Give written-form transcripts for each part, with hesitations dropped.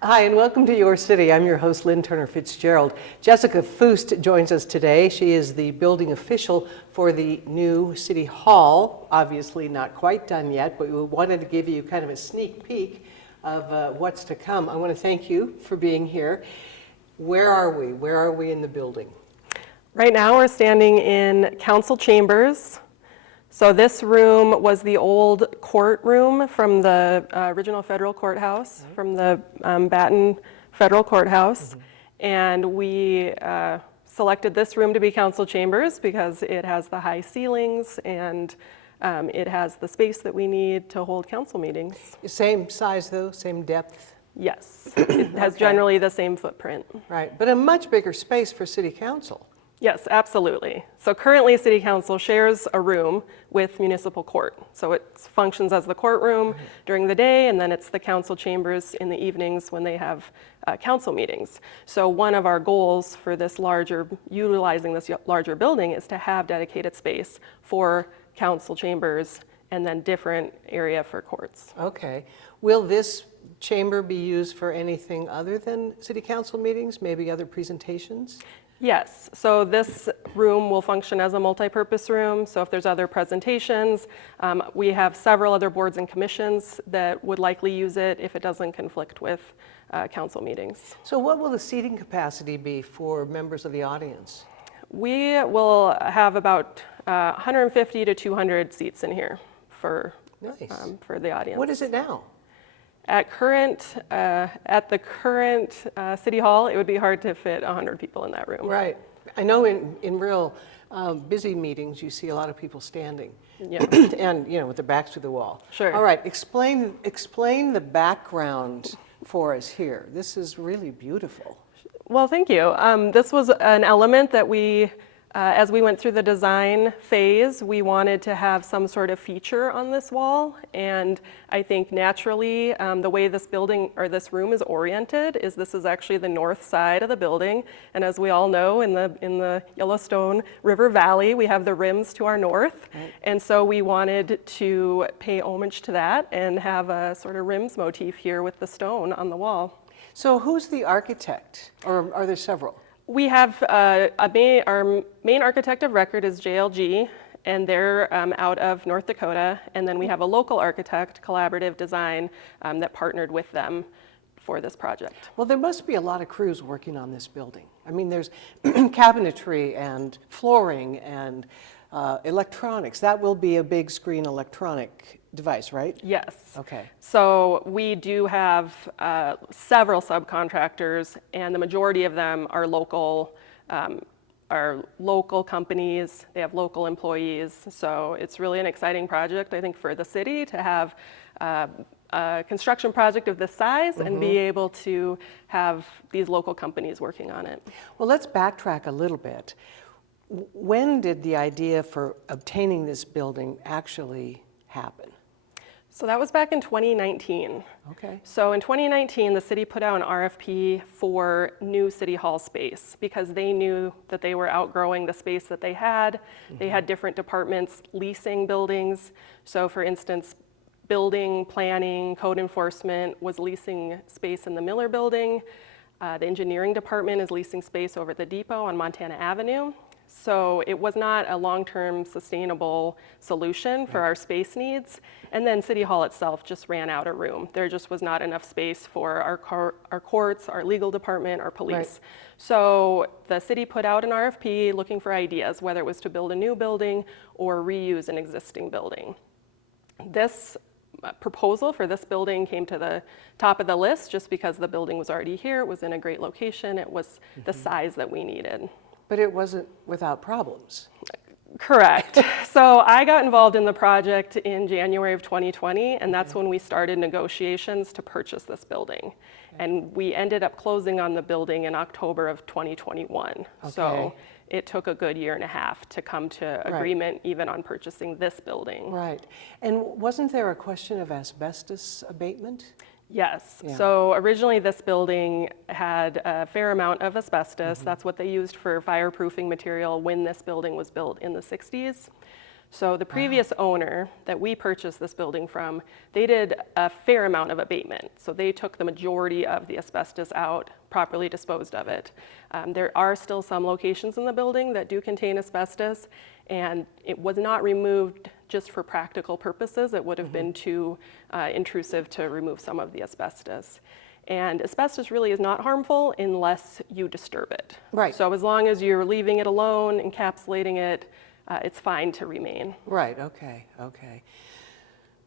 Hi, and welcome to Your City. I'm your host, Lynn Turner Fitzgerald. Jessica Fust joins us today. She is the building official for the new City Hall. Obviously not quite done yet, but we wanted to give you kind of a sneak peek of what's to come. I want to thank you for being here. Where are we? Where are we in the building? Right now we're standing in council chambers. So this room was the old courtroom from the original federal courthouse, from the Battin federal courthouse. And we selected this room to be council chambers because it has the high ceilings and it has the space that we need to hold council meetings. Same size though, same depth? Yes, it has generally the same footprint. Right, but a much bigger space for city council. Yes, absolutely. So currently City Council shares a room with municipal court. So it functions as the courtroom during the day, and then it's the council chambers in the evenings when they have council meetings. So one of our goals for this utilizing this larger building is to have dedicated space for council chambers and then different area for courts. Okay. Will this chamber be used for anything other than city council meetings, maybe other presentations? Yes, so this room will function as a multi-purpose room. So if there's other presentations, we have several other boards and commissions that would likely use it if it doesn't conflict with council meetings. So what will the seating capacity be for members of the audience? We will have about 150 to 200 seats in here for the audience. What is it now? At the current City Hall, it would be hard to fit 100 people in that room. Right. I know in real busy meetings, you see a lot of people standing. Yeah. And, with their backs to the wall. Sure. All right, explain the background for us here. This is really beautiful. Well, thank you. This was an element that we, as we went through the design phase, we wanted to have some sort of feature on this wall. And I think naturally, the way this building or this room is oriented is this is actually the north side of the building. And as we all know, in the Yellowstone River Valley, we have the rims to our north. Right. And so we wanted to pay homage to that and have a sort of rims motif here with the stone on the wall. So who's the architect, or are there several? We have our main architect of record is JLG, and they're out of North Dakota. And then we have a local architect, Collaborative Design, that partnered with them for this project. Well, there must be a lot of crews working on this building. I mean, there's cabinetry and flooring and electronics. That will be a big screen electronic device, right? Yes. Okay. So we do have several subcontractors, and the majority of them are local companies. They have local employees. So it's really an exciting project, I think, for the city to have a construction project of this size and be able to have these local companies working on it. Well, let's backtrack a little bit. When did the idea for obtaining this building actually happen? So that was back in 2019. Okay. So in 2019, the city put out an RFP for new City Hall space because they knew that they were outgrowing the space that they had. They had different departments leasing buildings. So for instance, building, planning, code enforcement was leasing space in the Miller building. The engineering department is leasing space over at the depot on Montana Avenue. So it was not a long-term sustainable solution for our space needs. And then City Hall itself just ran out of room. There just was not enough space for our courts, our legal department, our police. Right. So the city put out an RFP looking for ideas, whether it was to build a new building or reuse an existing building. This proposal for this building came to the top of the list just because the building was already here. It was in a great location. It was the size that we needed. But it wasn't without problems. Correct. So I got involved in the project in January of 2020, and that's when we started negotiations to purchase this building. And we ended up closing on the building in October of 2021. Okay. So it took a good year and a half to come to agreement even on purchasing this building. Right. And wasn't there a question of asbestos abatement? Yes. Yeah. So originally this building had a fair amount of asbestos. That's what they used for fireproofing material when this building was built in the 60s. So the previous owner that we purchased this building from, they did a fair amount of abatement. So they took the majority of the asbestos out, properly disposed of it. There are still some locations in the building that do contain asbestos, and it was not removed just for practical purposes. It would have been too intrusive to remove some of the asbestos. And asbestos really is not harmful unless you disturb it. Right. So as long as you're leaving it alone, encapsulating it, it's fine to remain. Right, okay, okay.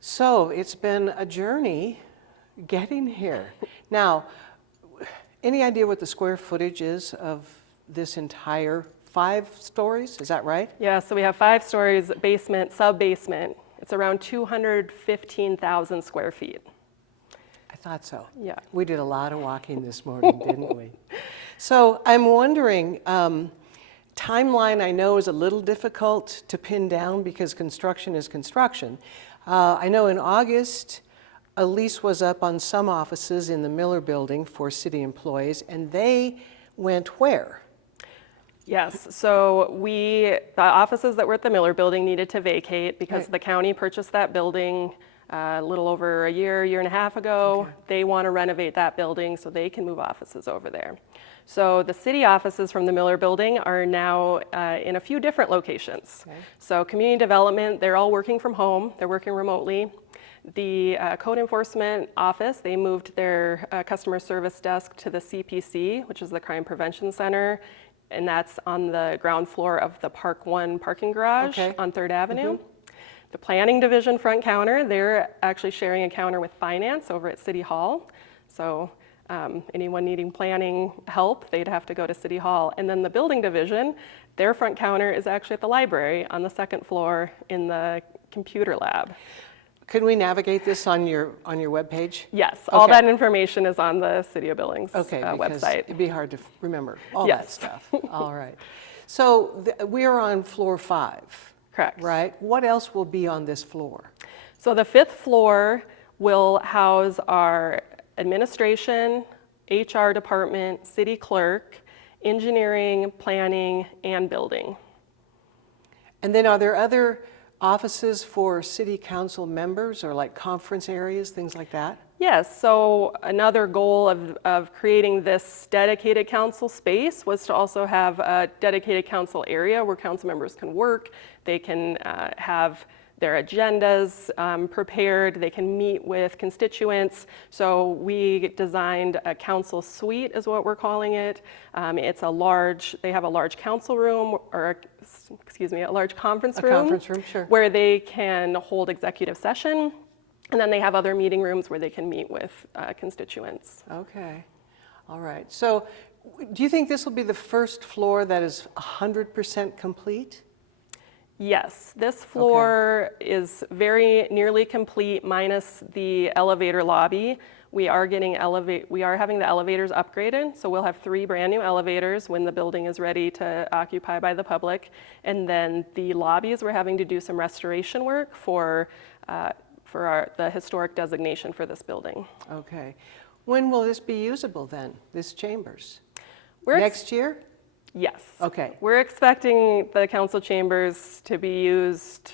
So it's been a journey getting here. Now, any idea what the square footage is of this entire 5 stories? Is that right? Yeah, so we have 5 stories, basement, sub-basement. It's around 215,000 square feet. I thought so. Yeah. We did a lot of walking this morning, didn't we? So I'm wondering, timeline I know is a little difficult to pin down because construction is construction. I know in August, a lease was up on some offices in the Miller building for city employees, and they went where? Yes, so the offices that were at the Miller building needed to vacate because Right. the county purchased that building a little over a year and a half ago. Okay. They want to renovate that building so they can move offices over there. So the city offices from the Miller building are now in a few different locations. Okay. So community development, they're all working from home. They're working remotely. The code enforcement office, they moved their customer service desk to the CPC, which is the Crime Prevention Center, and that's on the ground floor of the Park 1 parking garage Okay. on 3rd Avenue. The planning division front counter, they're actually sharing a counter with finance over at City Hall. So anyone needing planning help, they'd have to go to City Hall. And then the building division, their front counter is actually at the library on the 2nd floor in the computer lab. Can we navigate this on your webpage? Yes, all Okay. that information is on the City of Billings Okay, because website. it'd be hard to remember all that Yes. stuff. All right. So we are on floor 5. Correct. Right? What else will be on this floor? So the 5th floor will house our administration, HR department, city clerk, engineering, planning, and building. And then are there other offices for city council members or like conference areas, things like that? Yes, so another goal of creating this dedicated council space was to also have a dedicated council area where council members can work. They can have their agendas prepared. They can meet with constituents. So we designed a council suite is what we're calling it. They have a large council room, or excuse me, a large conference room. A conference room, sure. Where they can hold executive session. And then they have other meeting rooms where they can meet with constituents. Okay. All right. So do you think this will be the first floor that is 100% complete? Yes, this floor is very nearly complete minus the elevator lobby. We are having the elevators upgraded, so we'll have 3 brand new elevators when the building is ready to occupy by the public. And then the lobbies, we're having to do some restoration work for the historic designation for this building. Okay. When will this be usable then, this chambers? We're Next year? Yes. Okay. We're expecting the council chambers to be used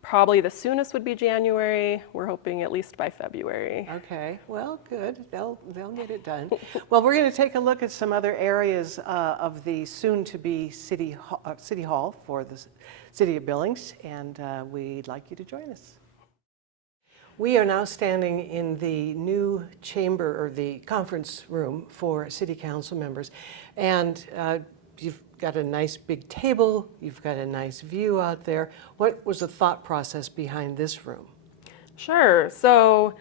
probably the soonest would be January. We're hoping at least by February. Okay, well, good. They'll get it done. Well, we're going to take a look at some other areas of the soon-to-be City Hall for the City of Billings, and we'd like you to join us. We are now standing in the new chamber, or the conference room for city council members, and you've got a nice big table, you've got a nice view out there. What was the thought process behind this room? Sure. So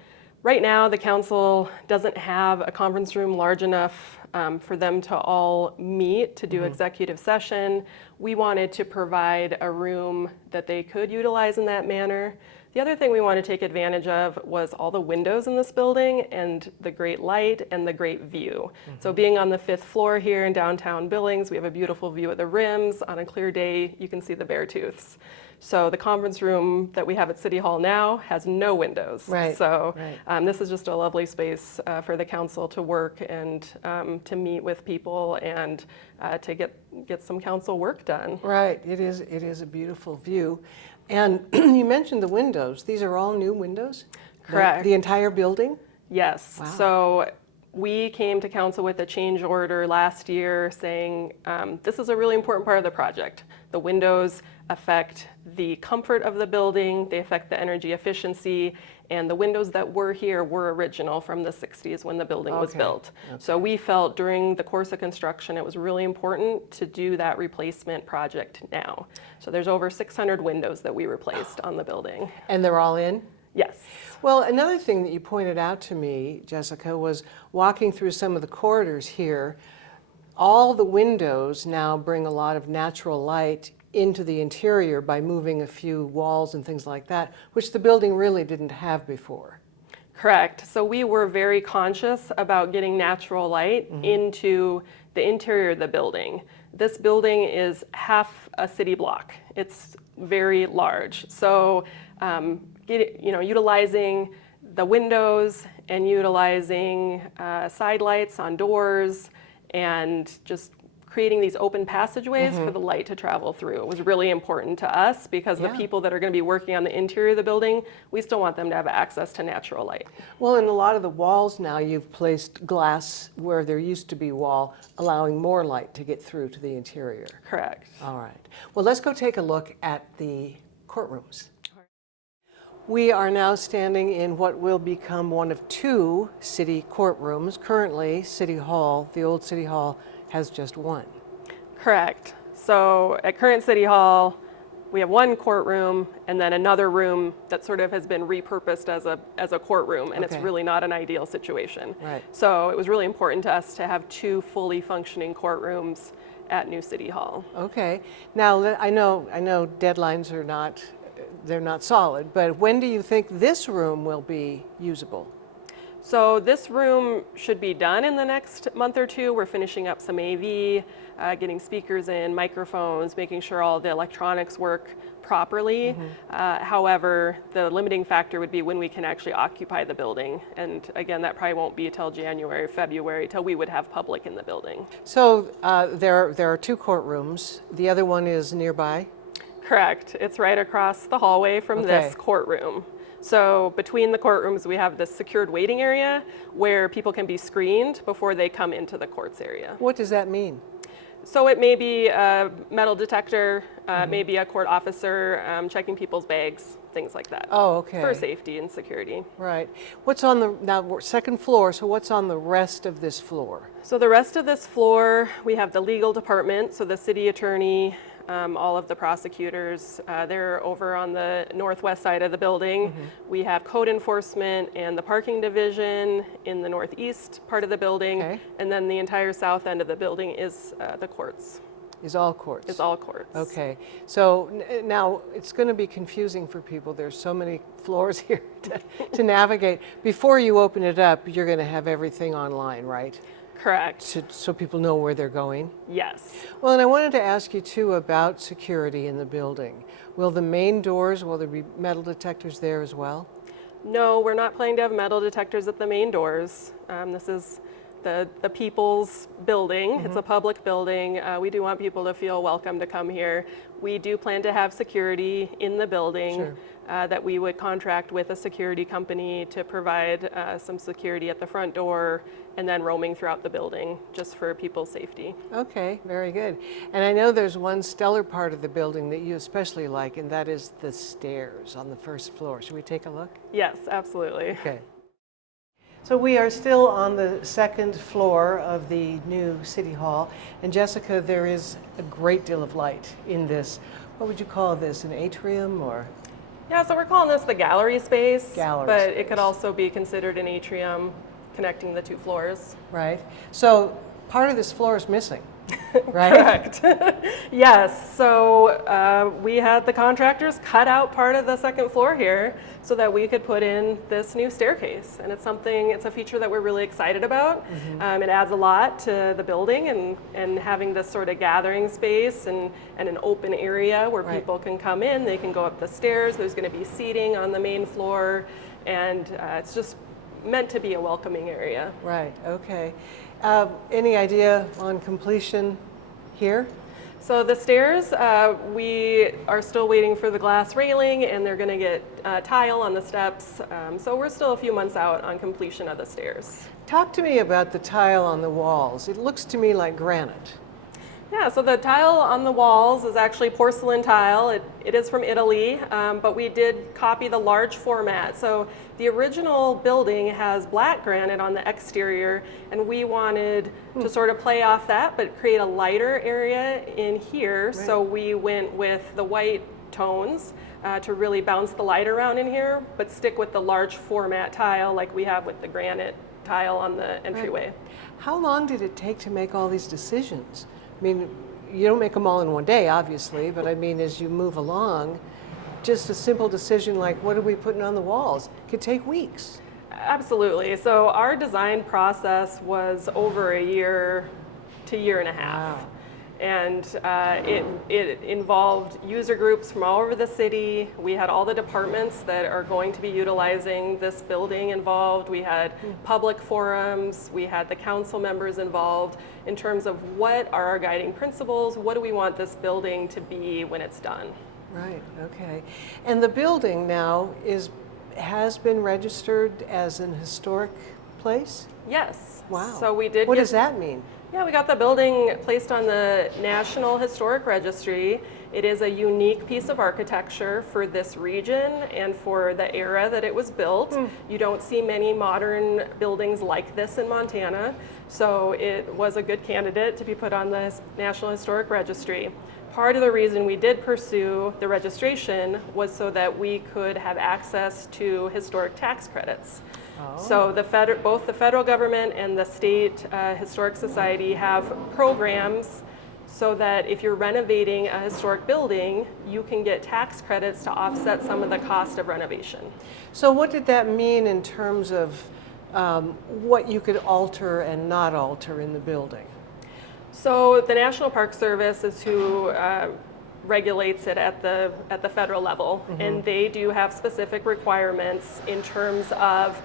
right now the council doesn't have a conference room large enough for them to all meet to do executive session. We wanted to provide a room that they could utilize in that manner. The other thing we want to take advantage of was all the windows in this building and the great light and the great view. So being on the 5th floor here in downtown Billings, we have a beautiful view of the rims. On a clear day, you can see the Beartooths. So the conference room that we have at City Hall now has no windows. Right, So right. this is just a lovely space for the council to work and to meet with people and to get some council work done. Right, it is a beautiful view. And you mentioned the windows. These are all new windows? Correct. The entire building? Yes. Wow. So we came to council with a change order last year saying this is a really important part of the project. The windows affect the comfort of the building, they affect the energy efficiency, and the windows that were here were original from the 60s when the building was built. So we felt during the course of construction it was really important to do that replacement project now. So there's over 600 windows that we replaced on the building. And they're all in? Yes. Well, another thing that you pointed out to me, Jessica, was walking through some of the corridors here. All the windows now bring a lot of natural light into the interior by moving a few walls and things like that, which the building really didn't have before. Correct. So we were very conscious about getting natural light into the interior of the building. This building is half a city block. It's very large. So utilizing the windows and utilizing side lights on doors and just creating these open passageways for the light to travel through was really important to us because the people that are going to be working on the interior of the building, we still want them to have access to natural light. Well, in a lot of the walls now, you've placed glass where there used to be wall, allowing more light to get through to the interior. Correct. All right. Well, let's go take a look at the courtrooms. We are now standing in what will become one of two city courtrooms. Currently, City Hall, the old City Hall, has just one. Correct. So at current City Hall, we have one courtroom and then another room that sort of has been repurposed as a courtroom, and it's really not an ideal situation. Right. So it was really important to us to have two fully functioning courtrooms at New City Hall. Okay. Now, I know deadlines are they're not solid, but when do you think this room will be usable? So this room should be done in the next month or two. We're finishing up some AV, getting speakers in, microphones, making sure all the electronics work properly. However, the limiting factor would be when we can actually occupy the building. And again, that probably won't be till January, February, till we would have public in the building. So there are two courtrooms. The other one is nearby? Correct. It's right across the hallway from this courtroom. So between the courtrooms, we have this secured waiting area where people can be screened before they come into the courts area. What does that mean? So it may be a metal detector, maybe a court officer checking people's bags, things like that. Oh, okay. For safety and security. Right. What's on the, now we're second floor, so what's on the rest of this floor? So the rest of this floor, we have the legal department, so the city attorney, all of the prosecutors, they're over on the northwest side of the building. We have code enforcement and the parking division in the northeast part of the building. And then the entire south end of the building is the courts. Is all courts? It's all courts. Okay. So now it's going to be confusing for people. There's so many floors here to navigate. Before you open it up, you're going to have everything online, right? Correct. So people know where they're going? Yes. Well, and I wanted to ask you too about security in the building. Will the main doors, will there be metal detectors there as well? No, we're not planning to have metal detectors at the main doors. This is the people's building. It's a public building. We do want people to feel welcome to come here. We do plan to have security in the building. That we would contract with a security company to provide some security at the front door and then roaming throughout the building just for people's safety. Okay, very good. And I know there's one stellar part of the building that you especially like, and that is the stairs on the first floor. Should we take a look? Yes, absolutely. Okay. So we are still on the second floor of the new City Hall. And Jessica, there is a great deal of light in this. What would you call this, an atrium or? Yeah, so we're calling this the gallery space, Gallery but space. It could also be considered an atrium connecting the two floors. Right. So part of this floor is missing, right? Correct. Yes, so we had the contractors cut out part of the second floor here so that we could put in this new staircase. And it's a feature that we're really excited about. It adds a lot to the building and having this sort of gathering space and an open area where people can come in, they can go up the stairs, there's gonna be seating on the main floor, and it's just meant to be a welcoming area. Right, okay. Any idea on completion here? So the stairs, we are still waiting for the glass railing, and they're going to get tile on the steps. So we're still a few months out on completion of the stairs. Talk to me about the tile on the walls. It looks to me like granite. Yeah, so the tile on the walls is actually porcelain tile. It is from Italy, but we did copy the large format. So the original building has black granite on the exterior, and we wanted to sort of play off that, but create a lighter area in here. Right. So we went with the white tones to really bounce the light around in here, but stick with the large format tile like we have with the granite tile on the entryway. Right. How long did it take to make all these decisions? I mean, you don't make them all in one day, obviously, but I mean, as you move along, just a simple decision like, what are we putting on the walls, could take weeks. Absolutely. So our design process was over a year to year and a half. Wow. And it involved user groups from all over the city. We had all the departments that are going to be utilizing this building involved. We had public forums. We had the council members involved in terms of what are our guiding principles, what do we want this building to be when it's done. Right, okay. And the building now has been registered as an historic place? Yes. Wow. So we did. What does that mean? Yeah, we got the building placed on the National Historic Registry. It is a unique piece of architecture for this region and for the era that it was built. You don't see many modern buildings like this in Montana, so it was a good candidate to be put on the National Historic Registry. Part of the reason we did pursue the registration was so that we could have access to historic tax credits. So both the federal government and the state historic society have programs so that if you're renovating a historic building, you can get tax credits to offset some of the cost of renovation. So what did that mean in terms of what you could alter and not alter in the building? So the National Park Service is who regulates it at the federal level, and they do have specific requirements in terms of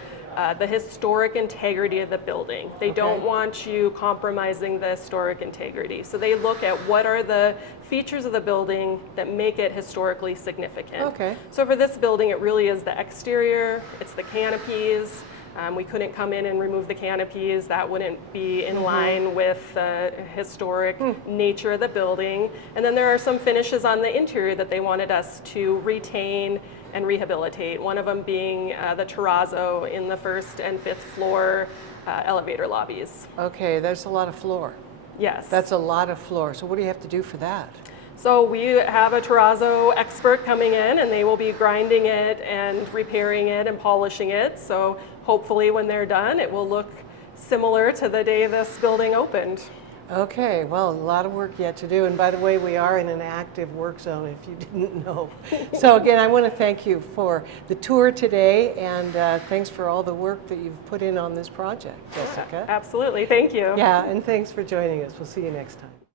the historic integrity of the building. They don't want you compromising the historic integrity. So they look at what are the features of the building that make it historically significant. Okay. So for this building, it really is the exterior, it's the canopies. We couldn't come in and remove the canopies. That wouldn't be in line with the historic nature of the building. And then there are some finishes on the interior that they wanted us to retain and rehabilitate, one of them being the terrazzo in the 1st and 5th floor elevator lobbies. Okay, that's a lot of floor. Yes. That's a lot of floor. So what do you have to do for that? So we have a terrazzo expert coming in, and they will be grinding it and repairing it and polishing it. So hopefully when they're done, it will look similar to the day this building opened. Okay, well, a lot of work yet to do. And by the way, we are in an active work zone, if you didn't know. So again, I want to thank you for the tour today, and thanks for all the work that you've put in on this project, Jessica. Absolutely, thank you. Yeah, and thanks for joining us. We'll see you next time.